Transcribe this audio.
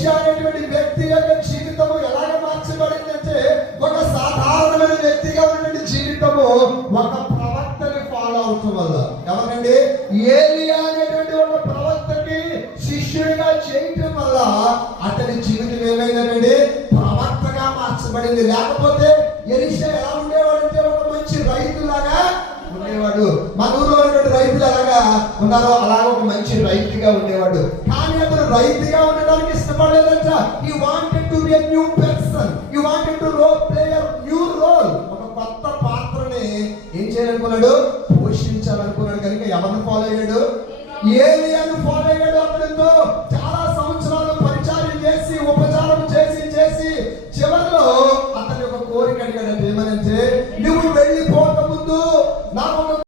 Elisha అనేటువంటి వ్యక్తి యొక్క జీవితము ఎలాగ మార్చబడిందంటే, ఒక సాధారణమైన వ్యక్తిగా ఉన్నటువంటి జీవితము ఒక ప్రవక్తని ఫాలో అవటం వల్ల. ఎవరండి? ఏలియా అనేటువంటి ఒక ప్రవక్తకి శిష్యుడిగా చేయటం వల్ల అతని జీవితం ఏమైందండి? ప్రవక్తగా మార్చబడింది. లేకపోతే ఎలీషా ఎలా ఉండేవాడు అంటే, ఒక మంచి రైతులాగా ఉండేవాడు. మన ఊర్లో ఉన్నటువంటి రైతులు ఎలాగా ఉన్నారో అలాగే ఒక మంచి రైతుగా ఉండేవాడు. కానీ అతను రైతుగా ఉండడానికి ఇష్టపడలేదంట. He wanted to be a new person. He wanted to play a new role. ఒక కొత్త పాత్రని ఏం చేయాలనుకున్నాడు? పోషించాలనుకున్నాడు. కనుక ఎవరిని ఫాలో అయ్యాడు? ఏలియాను ఫాలో అయ్యాడు. అతనితో